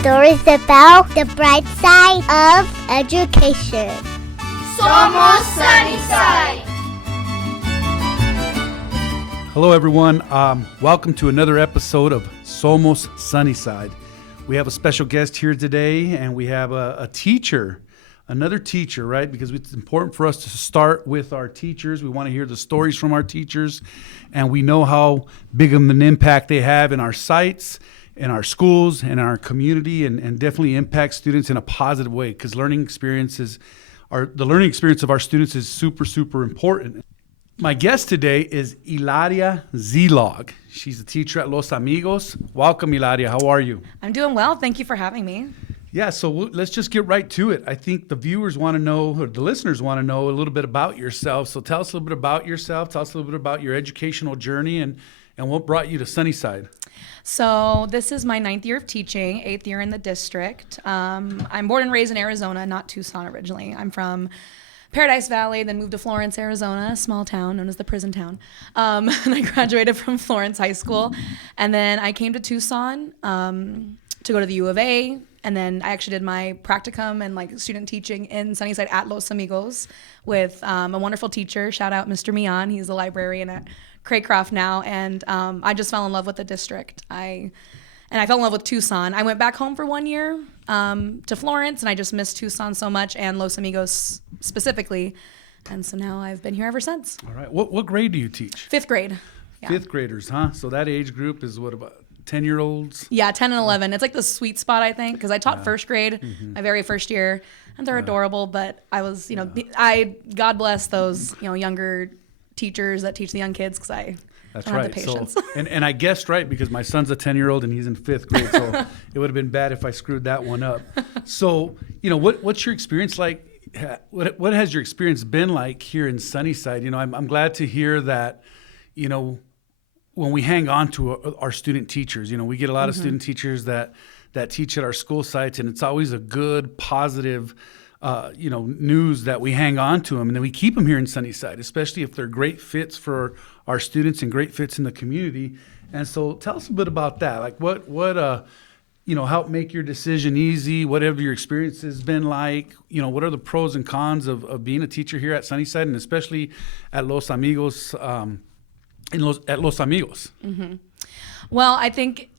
Stories about the bright side of education. Somos Sunnyside. Hello, everyone. Welcome to another episode of Somos Sunnyside. We have a special guest here today, and we have a teacher, another teacher, right? Because it's important for us to start with our teachers. We want to hear the stories from our teachers, and we know how big of an impact they have in our sites, in our schools, in our community, and definitely impact students in a positive way, because the learning experience of our students is super, super important. My guest today is Hilaria Szelog. She's a teacher at Los Amigos. Welcome, Hilaria. How are you? I'm doing well. Thank you for having me. Yeah, so let's just get right to it. I think the viewers want to know, or the listeners want to know a little bit about yourself. So tell us a little bit about yourself. Tell us a little bit about your educational journey and what brought you to Sunnyside. So this is my 9th year of teaching, 8th year in the district. I'm born and raised in Arizona, not Tucson originally. I'm from Paradise Valley, then moved to Florence, Arizona, a small town known as the prison town. And I graduated from Florence High School. And then I came to Tucson to go to the U of A. And then I actually did my practicum and student teaching in Sunnyside at Los Amigos with a wonderful teacher. Shout out Mr. Mian. He's the librarian at Craycroft now. And I just fell in love with the district. And I fell in love with Tucson. I went back home for 1 year to Florence, and I just missed Tucson so much, and Los Amigos specifically. And so now I've been here ever since. All right. What grade do you teach? 5th grade. Yeah. 5th graders, huh? So that age group is what, about 10-year-olds? Yeah, 10 and 11. It's like the sweet spot, I think, because I taught first grade my very first year, and they're adorable, but I was, God bless those, younger teachers that teach the young kids, because I That's don't right. have the patience. So, and I guessed right, because my son's a 10-year-old and he's in 5th grade, so it would have been bad if I screwed that one up. So, what's your experience like? What has your experience been like here in Sunnyside? I'm glad to hear that, when we hang on to our student teachers, we get a lot of student teachers that teach at our school sites, and it's always a good, positive news that we hang on to them, and then we keep them here in Sunnyside, especially if they're great fits for our students and great fits in the community. And so tell us a bit about that. Like what helped make your decision easy? Whatever your experience has been like, what are the pros and cons of being a teacher here at Sunnyside, and especially at Los Amigos, at Los Amigos? Mm-hmm. Well, I think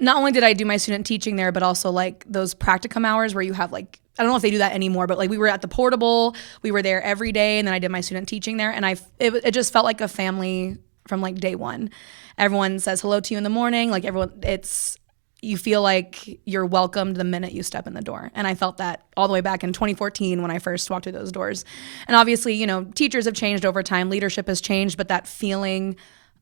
not only did I do my student teaching there, but also those practicum hours where you have I don't know if they do that anymore, but we were at the portable, we were there every day, and then I did my student teaching there, and it just felt like a family from day one. Everyone says hello to you in the morning, you feel like you're welcomed the minute you step in the door, and I felt that all the way back in 2014 when I first walked through those doors. And obviously, teachers have changed over time, leadership has changed, but that feeling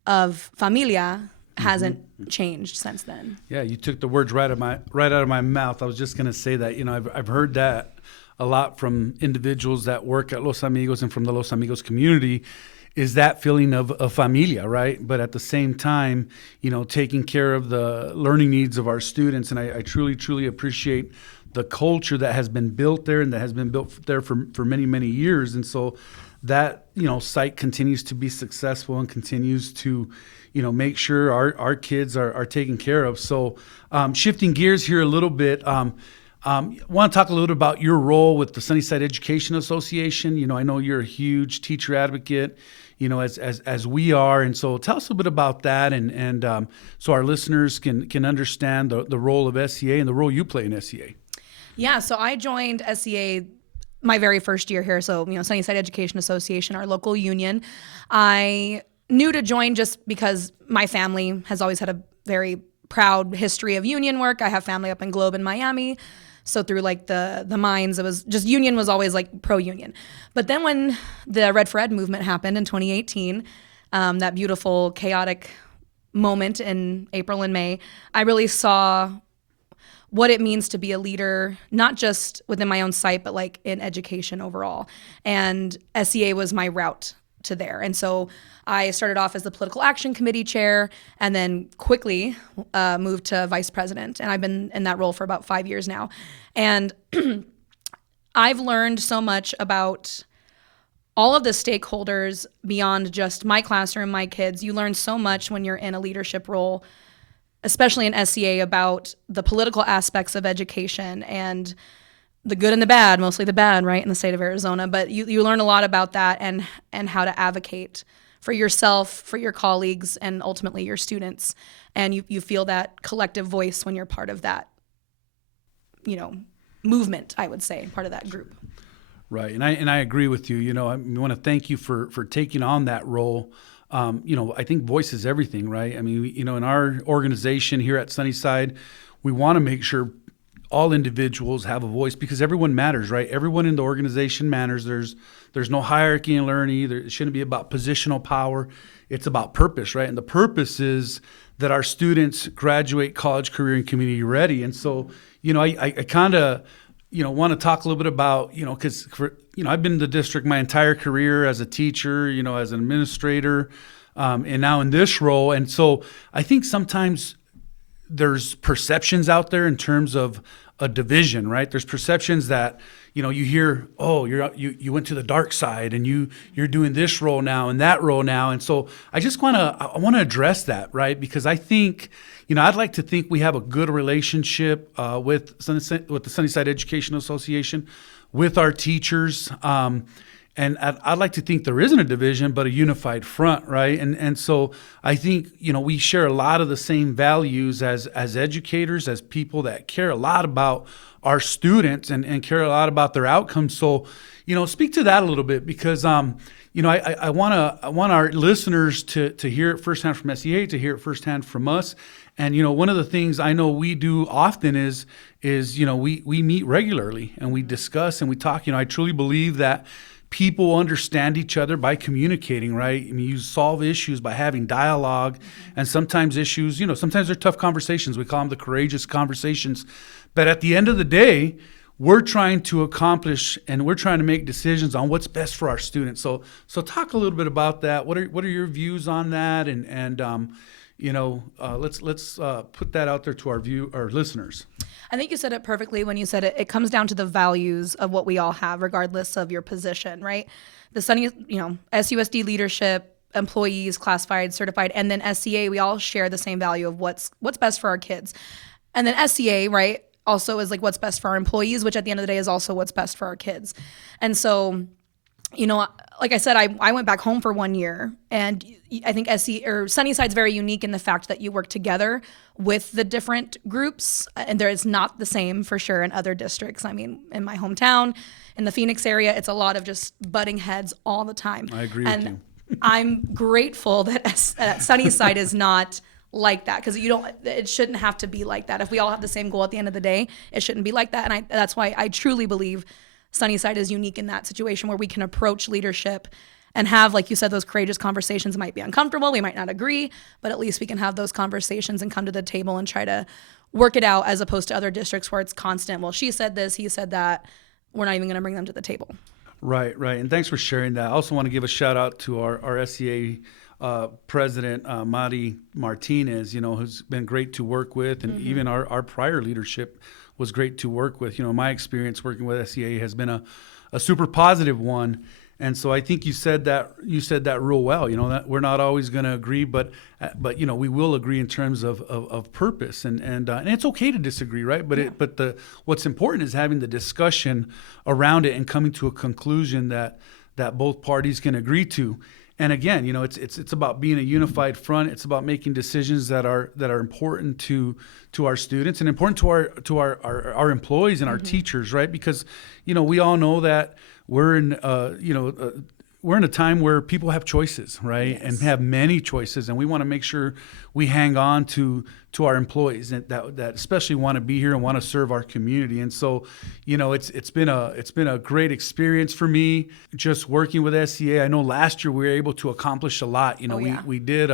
of familia hasn't changed since then. Yeah, you took the words right out of my mouth. I was just going to say that. I've heard that a lot from individuals that work at Los Amigos and from the Los Amigos community, is that feeling of familia, right? But at the same time, taking care of the learning needs of our students. And I truly, truly appreciate the culture that has been built there and that has been built there for many, many years. And so that, site continues to be successful and continues to make sure our kids are taken care of. So shifting gears here a little bit, want to talk a little bit about your role with the Sunnyside Education Association. I know you're a huge teacher advocate, as we are. And so tell us a bit about that, and so our listeners can understand the role of SEA and the role you play in SEA. Yeah, so I joined SEA my very first year here. So, Sunnyside Education Association, our local union. I knew to join just because my family has always had a very proud history of union work. I have family up in Globe in Miami. So through the mines, it was just union was always pro-union. But then when the Red for Ed movement happened in 2018, that beautiful, chaotic moment in April and May, I really saw what it means to be a leader, not just within my own site, but in education overall. And SEA was my route to there. And so I started off as the political action committee chair, and then quickly moved to vice president. And I've been in that role for about 5 years now. And I've learned so much about all of the stakeholders beyond just my classroom, my kids. You learn so much when you're in a leadership role especially in SCA, about the political aspects of education and the good and the bad, mostly the bad, right, in the state of Arizona. But you learn a lot about that and how to advocate for yourself, for your colleagues, and ultimately your students. And you feel that collective voice when you're part of that, movement, I would say, part of that group. Right, and I agree with you. I want to thank you for taking on that role. I think voice is everything, right? I mean, in our organization here at Sunnyside, we want to make sure all individuals have a voice because everyone matters, right? Everyone in the organization matters. There's no hierarchy in learning. It shouldn't be about positional power. It's about purpose, right? And the purpose is that our students graduate college, career, and community ready. And so, I kind of, want to talk a little bit about, because I've been in the district my entire career as a teacher, as an administrator, and now in this role. And so I think sometimes there's perceptions out there in terms of a division, right? There's perceptions that, you hear, oh, you went to the dark side and you're doing this role now and that role now. And so I just want to address that, right? Because I think, I'd like to think we have a good relationship with the Sunnyside Education Association, with our teachers. And I'd like to think there isn't a division, but a unified front, right? And so I think, we share a lot of the same values as educators, as people that care a lot about our students and care a lot about their outcomes. So, speak to that a little bit because, I want our listeners to hear it firsthand from SEA, to hear it firsthand from us. And, one of the things I know we do often is we meet regularly and we discuss and we talk. I truly believe that people understand each other by communicating, right? I mean, you solve issues by having dialogue, and sometimes issues, sometimes they're tough conversations. We call them the courageous conversations. But at the end of the day, we're trying to accomplish and we're trying to make decisions on what's best for our students. So talk a little bit about that. What are your views on that? Let's put that out there to our listeners. I think you said it perfectly when you said it comes down to the values of what we all have, regardless of your position, right? The SUSD leadership, employees, classified, certified, and then SCA, we all share the same value of what's best for our kids. And then SCA, right, also is like what's best for our employees, which at the end of the day is also what's best for our kids. And so, like I said, I went back home for 1 year, and I think Sunnyside's very unique in the fact that you work together with the different groups, and there is not the same for sure in other districts. I mean, in my hometown, in the Phoenix area, it's a lot of just butting heads all the time. I agree with you. I'm grateful that Sunnyside is not like that, because it shouldn't have to be like that. If we all have the same goal at the end of the day, it shouldn't be like that. And that's why I truly believe Sunnyside is unique in that situation where we can approach leadership and have, like you said, those courageous conversations. It might be uncomfortable, we might not agree, but at least we can have those conversations and come to the table and try to work it out, as opposed to other districts where it's constant. Well, she said this, he said that. We're not even going to bring them to the table. Right. And thanks for sharing that. I also want to give a shout out to our SCA president, Mari Martinez, who's been great to work with, and even our prior leadership was great to work with. My experience working with SCA has been a super positive one. And so I think you said that real well, that we're not always going to agree, but we will agree in terms of purpose, and it's okay to disagree, right? But what's important is having the discussion around it and coming to a conclusion that both parties can agree to. And again, it's about being a unified front. It's about making decisions that are important to our students and important to our employees and our teachers, right? Because we all know that we're in a time where people have choices, right? Yes. And have many choices, and we want to make sure we hang on to our employees that especially want to be here and want to serve our community. And so, it's been a great experience for me just working with SCA. I know last year we were able to accomplish a lot. We did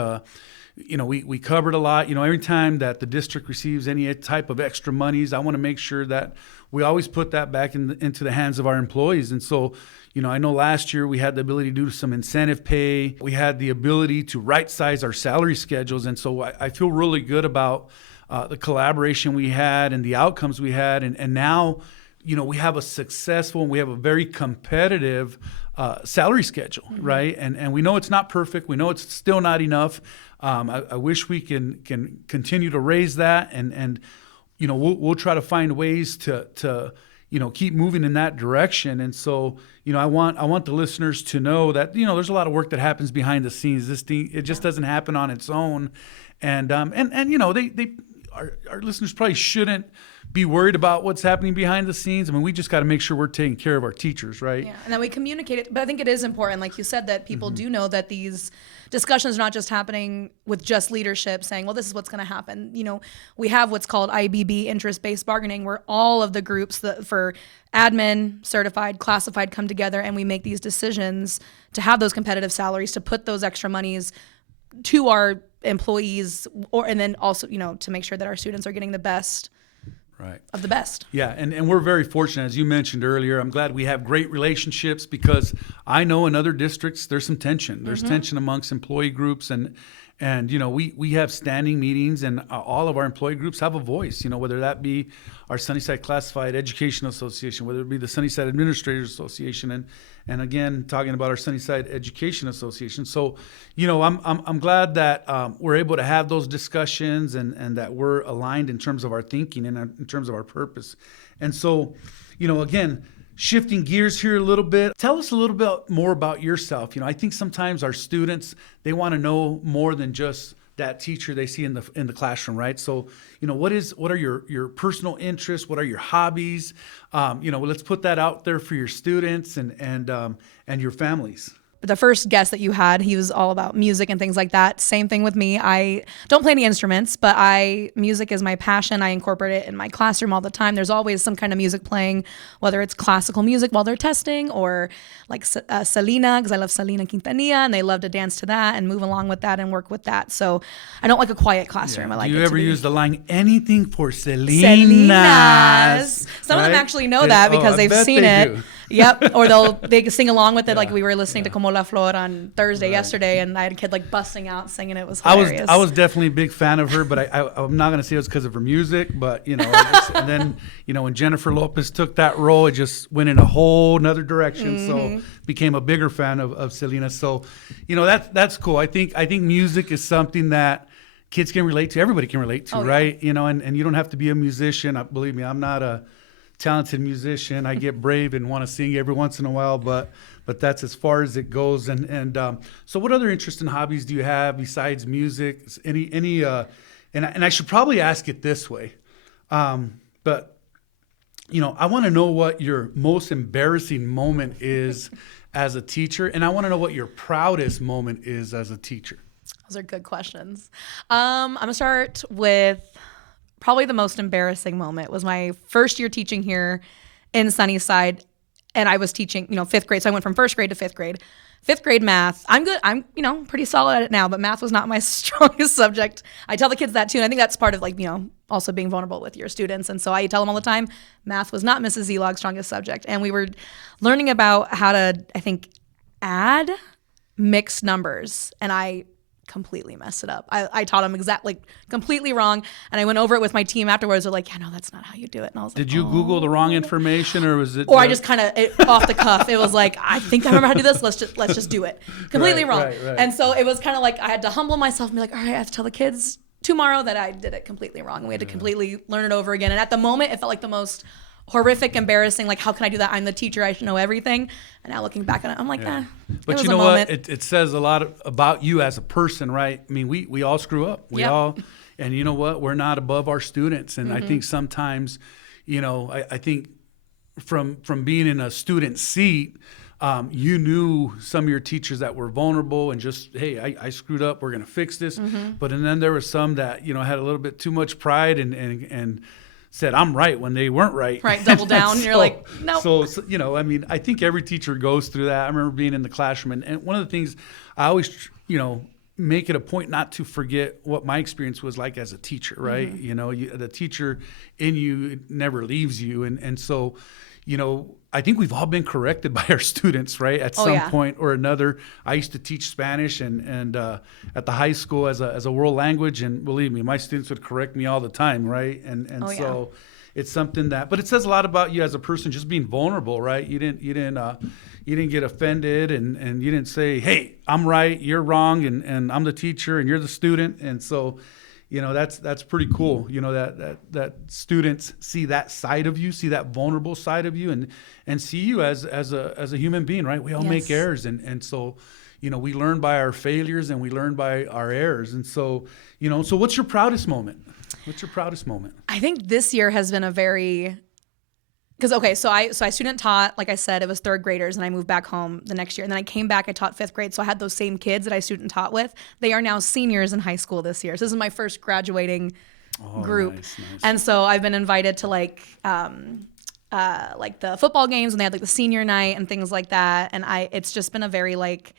we covered a lot. Every time that the district receives any type of extra monies, I want to make sure that we always put that back into the hands of our employees. And so, I know last year we had the ability to do some incentive pay. We had the ability to right-size our salary schedules. And so I feel really good about the collaboration we had and the outcomes we had. And now, we have a successful and we have a very competitive salary schedule, right? And we know it's not perfect. We know it's still not enough. I wish we can continue to raise that, and we'll try to find ways to keep moving in that direction. And so, I want the listeners to know that, there's a lot of work that happens behind the scenes. This thing, it just doesn't happen on its own. And our listeners probably shouldn't be worried about what's happening behind the scenes. I mean, we just got to make sure we're taking care of our teachers, right? Yeah, and then we communicate it. But I think it is important, like you said, that people do know that these discussions are not just happening with just leadership saying, well, this is what's going to happen. We have what's called IBB, interest-based bargaining, where all of the groups for admin, certified, classified come together, and we make these decisions to have those competitive salaries, to put those extra monies to our employees, and then also, to make sure that our students are getting the best of the best. Yeah, and we're very fortunate, as you mentioned earlier. I'm glad we have great relationships, because I know in other districts there's some tension. There's tension amongst employee groups, and we have standing meetings, and all of our employee groups have a voice, whether that be our Sunnyside Classified Education Association, whether it be the Sunnyside Administrators Association, and again, talking about our Sunnyside Education Association. So, I'm glad that we're able to have those discussions, and that we're aligned in terms of our thinking and in terms of our purpose. And so, again, shifting gears here a little bit, tell us a little bit more about yourself. I think sometimes our students, they want to know more than just that teacher they see in the classroom, right? So, what are your personal interests? What are your hobbies? Let's put that out there for your students and your families. The first guest that you had, he was all about music and things like that. Same thing with me. I don't play any instruments, but music is my passion. I incorporate it in my classroom all the time. There's always some kind of music playing, whether it's classical music while they're testing, or like Selena, because I love Selena Quintanilla, and they love to dance to that and move along with that and work with that. So I don't like a quiet classroom. Yeah. I like. Do you ever use the line, anything for Selena's? Some of them actually know that because they've seen it. Yep. Or they sing along with it. Like we were listening to Como La Flor on Thursday yesterday, and I had a kid like busting out singing. It was hilarious. I was definitely a big fan of her, but I'm not going to say it was because of her music. But and then when Jennifer Lopez took that role, it just went in a whole nother direction. So became a bigger fan of Selena. So that's cool. I think music is something that kids can relate to. Everybody can relate to, right? And you don't have to be a musician. Believe me, I'm not a talented musician. I get brave and want to sing every once in a while, but that's as far as it goes. And so what other interests and hobbies do you have besides music? Any and I should probably ask it this way. But I want to know what your most embarrassing moment is as a teacher, and I want to know what your proudest moment is as a teacher. Those are good questions. I'm going to start with probably the most embarrassing moment was my first year teaching here in Sunnyside, and I was teaching, 5th grade. So I went from 1st grade to 5th grade. 5th grade math, I'm good. I'm, pretty solid at it now, but math was not my strongest subject. I tell the kids that too. And I think that's part of also being vulnerable with your students. And so I tell them all the time, math was not Mrs. Zelog's strongest subject. And we were learning about how to, I think, add mixed numbers. And I completely messed it up. I taught them completely wrong. And I went over it with my team afterwards. They're like, yeah, no, that's not how you do it. And I was like, did you Google the wrong information, or was it? Or I just kind of off the cuff. It was like, I think I remember how to do this. Let's just do it. Completely wrong. Right. And so it was kind of like I had to humble myself and be like, all right, I have to tell the kids tomorrow that I did it completely wrong. And we had to completely learn it over again. And at the moment, it felt like the most horrific, embarrassing, like, how can I do that? I'm the teacher, I should know everything. And now looking back on it, I'm like, But you know what? It says a lot about you as a person, right? I mean, we all screw up. And you know what? We're not above our students. And I think sometimes, I think from being in a student seat, you knew some of your teachers that were vulnerable and just, hey, I screwed up, we're going to fix this. But and then there were some that, had a little bit too much pride and said, I'm right when they weren't right. Right, double down. You're like, no. So, I think every teacher goes through that. I remember being in the classroom, and one of the things I always, make it a point not to forget what my experience was like as a teacher, right? The teacher in you never leaves you. And so, I think we've all been corrected by our students, right? At some point or another. I used to teach Spanish and at the high school as a world language, and believe me, my students would correct me all the time, right? And it's something but it says a lot about you as a person, just being vulnerable, right? You didn't didn't get offended, and you didn't say, hey, I'm right, you're wrong, and I'm the teacher and you're the student. And so, that's pretty cool, that students see that side of you, see that vulnerable side of you, and see you as a human being, right? We all make errors, and so we learn by our failures and we learn by our errors. And so, so what's your proudest moment? What's your proudest moment? I think this year has been so I student taught, like I said, it was third graders, and I moved back home the next year. And then I came back, I taught fifth grade. So I had those same kids that I student taught with. They are now seniors in high school this year. So this is my first graduating group. Nice. And so I've been invited to like the football games, and they had like the senior night and things like that. And it's just been a very like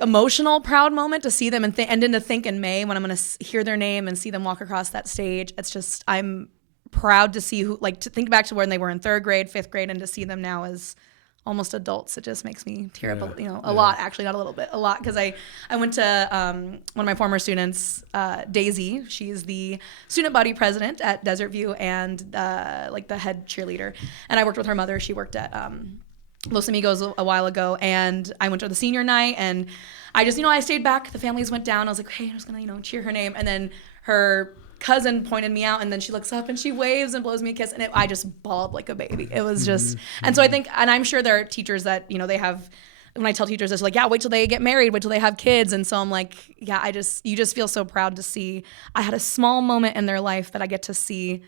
emotional, proud moment to see them and then to think in May when I'm going to hear their name and see them walk across that stage. It's just, I'm proud to see to think back to when they were in third grade, fifth grade, and to see them now as almost adults. It just makes me tear up, a lot, actually, not a little bit, a lot. Cause I went to, one of my former students, Daisy, she's the student body president at Desert View and, the head cheerleader. And I worked with her mother. She worked at, Los Amigos a while ago, and I went to the senior night, and I just, I stayed back. The families went down. I was like, hey, I'm just gonna, cheer her name. And then her cousin pointed me out, and then she looks up and she waves and blows me a kiss, and I just bawled like a baby. It was just, and so I think, and I'm sure there are teachers that, they have, when I tell teachers, it's like, yeah, wait till they get married, wait till they have kids. And so I'm like, yeah, you just feel so proud to see, I had a small moment in their life that I get to see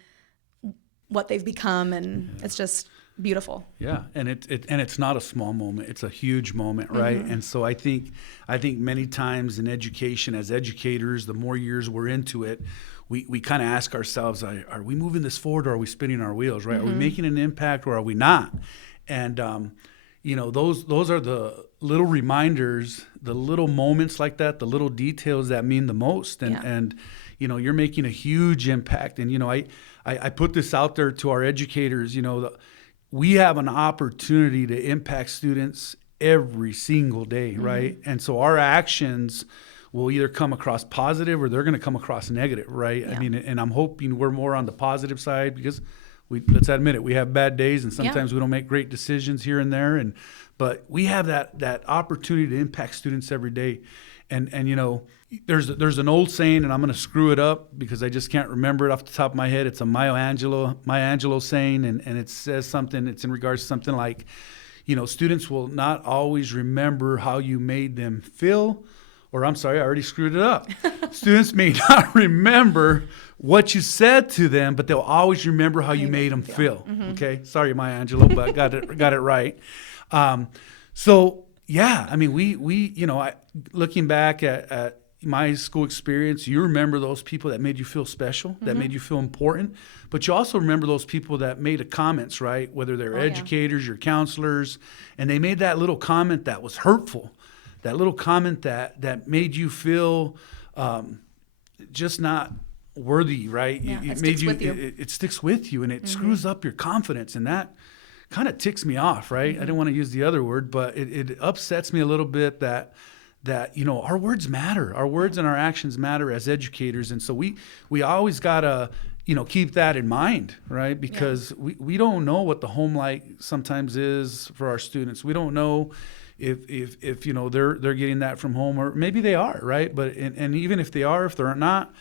what they've become, and it's just beautiful. Yeah, and it's not a small moment; it's a huge moment, right? And so I think many times in education, as educators, the more years we're into it, we kind of ask ourselves, are we moving this forward, or are we spinning our wheels, right? Are we making an impact, or are we not? And those are the little reminders, the little moments like that, the little details that mean the most. And you're making a huge impact. And I put this out there to our educators. We have an opportunity to impact students every single day, right? And so our actions will either come across positive or they're going to come across negative, right? I mean, and I'm hoping we're more on the positive side, because let's admit it, we have bad days, and sometimes we don't make great decisions here and there, but we have that opportunity to impact students every day. And there's an old saying, and I'm going to screw it up because I just can't remember it off the top of my head. It's a Maya Angelou saying, and it says something. It's in regards to something like, students will not always remember how you made them feel, or I'm sorry, I already screwed it up. Students may not remember what you said to them, but they'll always remember how you made them feel. Okay, sorry, Maya Angelou, but got it right. So yeah, I mean, we looking back at my school experience, you remember those people that made you feel special, that made you feel important, but you also remember those people that made comments, right? Whether they're educators, your counselors, and they made that little comment that was hurtful, that little comment that made you feel just not worthy, right? Yeah, it sticks with you, and it screws up your confidence, and that kind of ticks me off, right? I didn't want to use the other word, but it upsets me a little bit that our words matter. Our words and our actions matter as educators. And so we always got to, keep that in mind, right? Because we don't know what the home life sometimes is for our students. We don't know if they're getting that from home, or maybe they are, right? But and even if they are, if they're not,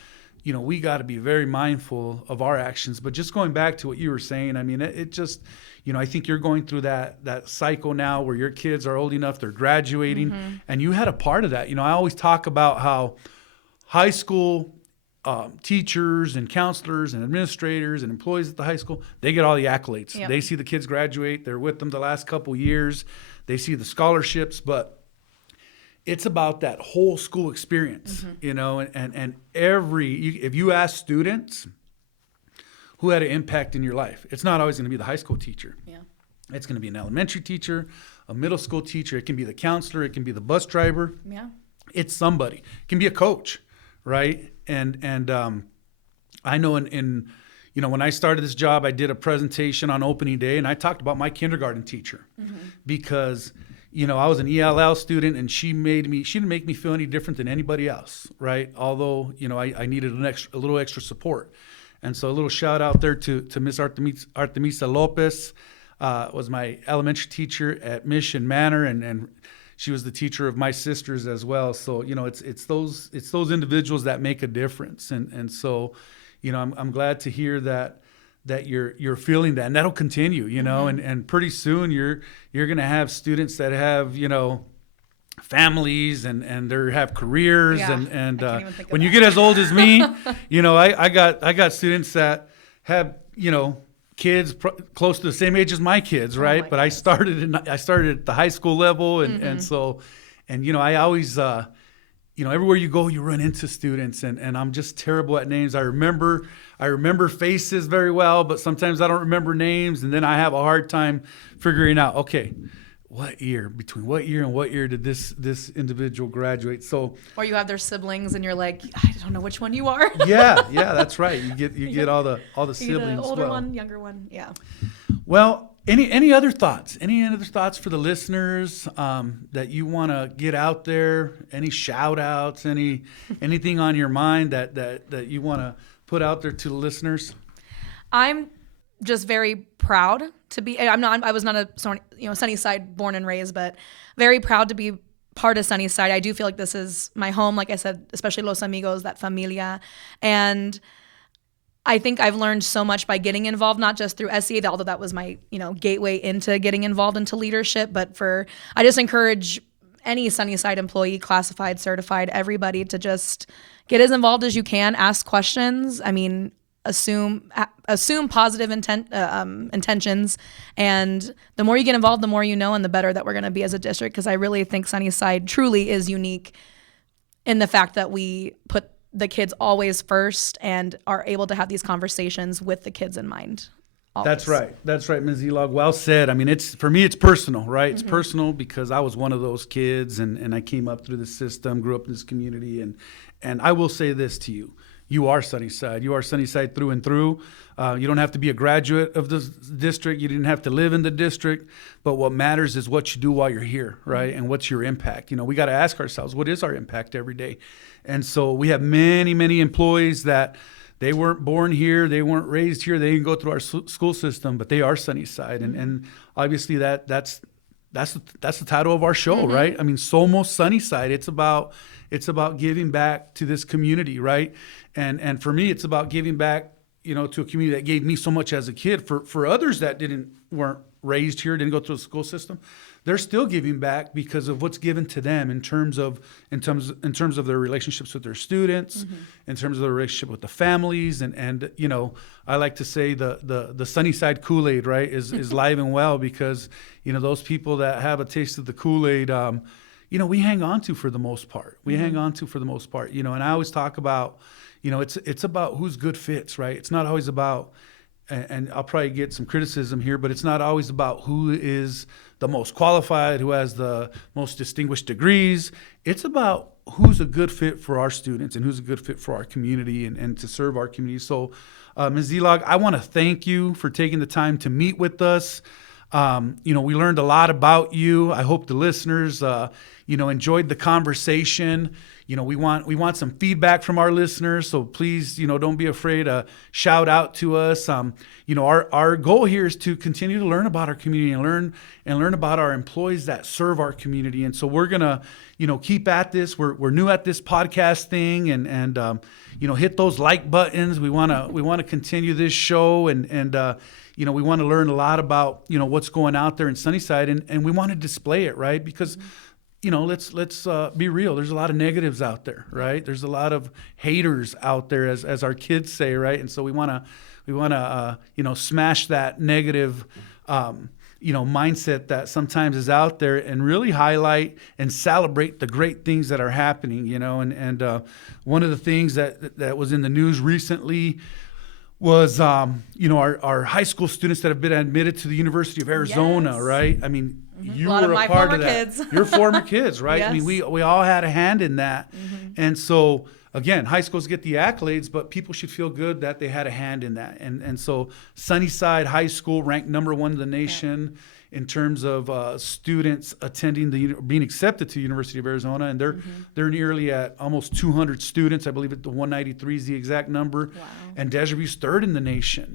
we got to be very mindful of our actions. But just going back to what you were saying, I mean, it just, I think you're going through that cycle now where your kids are old enough, they're graduating, and you had a part of that. I always talk about how high school teachers and counselors and administrators and employees at the high school, they get all the accolades. Yep. They see the kids graduate, they're with them the last couple years, they see the scholarships, but it's about that whole school experience, and if you ask students who had an impact in your life, it's not always going to be the high school teacher. Yeah. It's going to be an elementary teacher, a middle school teacher. It can be the counselor. It can be the bus driver. Yeah. It's somebody. It can be a coach, right? And I know in when I started this job, I did a presentation on opening day, and I talked about my kindergarten teacher because I was an ELL student, and she didn't make me feel any different than anybody else, right? Although, I needed a little extra support. And so a little shout out there to Miss Artemisa Lopez. was my elementary teacher at Mission Manor, and she was the teacher of my sisters as well. So, it's those individuals that make a difference. And so, I'm glad to hear that you're feeling that, and that'll continue, and pretty soon you're going to have students that have, families and they have careers. And when you get as old as me, I got students that have, kids close to the same age as my kids, right? But I started at the high school level, and so I always everywhere you go, you run into students, and I'm just terrible at names. I remember faces very well, but sometimes I don't remember names, and then I have a hard time figuring out, okay, between what year and what year did this individual graduate? So, or you have their siblings and you're like, I don't know which one you are. yeah, that's right. You get all the siblings. The older one, younger one, yeah. Well, any other thoughts? Any other thoughts for the listeners that you want to get out there? Any shout outs? Anything on your mind that you want to put out there to the listeners? I'm just very proud to be. I was not a Sunnyside born and raised, but very proud to be part of Sunnyside. I do feel like this is my home, like I said, especially Los Amigos, that FAMILIA. And I think I've learned so much by getting involved, not just through SEA, although that was my gateway into getting involved into leadership, but I just encourage any Sunnyside employee, classified, certified, everybody to just get as involved as you can, ask questions. I mean, assume positive intentions, and the more you get involved, the more you know, and the better that we're going to be as a district, because I really think Sunnyside truly is unique in the fact that we put the kids always first and are able to have these conversations with the kids in mind. Always. That's right, Ms. Szelog. Well said. I mean, for me, it's personal, right? It's personal because I was one of those kids, and I came up through the system, grew up in this community, and I will say this to you. You are Sunnyside. You are Sunnyside through and through. You don't have to be a graduate of the district. You didn't have to live in the district. But what matters is what you do while you're here, right? And what's your impact? We got to ask ourselves, what is our impact every day? And so we have many, many employees that they weren't born here. They weren't raised here. They didn't go through our school system, but they are Sunnyside. And obviously that's the title of our show, right? I mean, Somos Sunnyside. It's about giving back to this community, right? And for me, it's about giving back, to a community that gave me so much as a kid. For others that weren't raised here, didn't go through the school system, they're still giving back because of what's given to them in terms of their relationships with their students, in terms of their relationship with the families, and I like to say the Sunnyside Kool-Aid, right, is live and well, because those people that have a taste of the Kool-Aid, we hang on to for the most part. And I always talk about, it's about who's good fits, right? It's not always about, and I'll probably get some criticism here, but it's not always about who is the most qualified, who has the most distinguished degrees. It's about who's a good fit for our students and who's a good fit for our community and to serve our community. So, Ms. Szelog, I want to thank you for taking the time to meet with us. We learned a lot about you. I hope the listeners, enjoyed the conversation. We want some feedback from our listeners. So please, don't be afraid to shout out to us. Our goal here is to continue to learn about our community and learn about our employees that serve our community. And so we're gonna, keep at this. We're new at this podcast thing, and hit those like buttons. We wanna continue this show, and we want to learn a lot about, what's going out there in Sunnyside, and we want to display it, right? Because, let's be real. There's a lot of negatives out there, right? There's a lot of haters out there, as our kids say, right? And so we want to smash that negative, mindset that sometimes is out there, and really highlight and celebrate the great things that are happening, and one of the things that was in the news recently was, our high school students that have been admitted to the University of Arizona, Yes. right? I mean, you A lot were of my a part former of that. kids. Your former kids, right? Yes. I mean, we all had a hand in that. And so, again, high schools get the accolades, but people should feel good that they had a hand in that. And so Sunnyside High School ranked number 1 in the nation in terms of students attending being accepted to the University of Arizona, and they're nearly at almost 200 students. I believe the 193 is the exact number. Wow. And Desiree View's 3rd in the nation,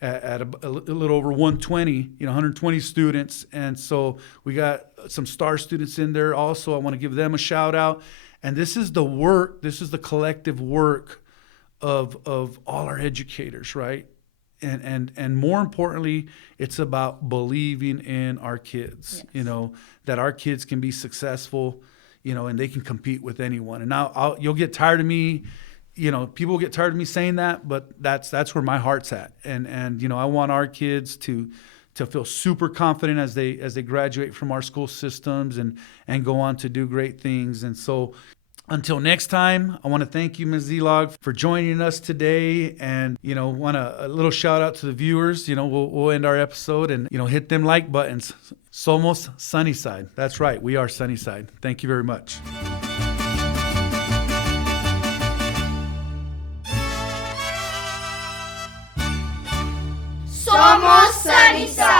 at a little over 120, 120 students. And so we got some star students in there also. I want to give them a shout out. And this is the collective work of all our educators, right? And more importantly, it's about believing in our kids, that our kids can be successful, and they can compete with anyone. And now you'll get tired of me, people get tired of me saying that, but that's where my heart's at. And I want our kids to feel super confident as they graduate from our school systems and go on to do great things. And so until next time, I want to thank you, Ms. Szelog, for joining us today. And, want a little shout out to the viewers. We'll end our episode and, hit them like buttons. Somos Sunnyside. That's right. We are Sunnyside. Thank you very much. Somos Sunnyside.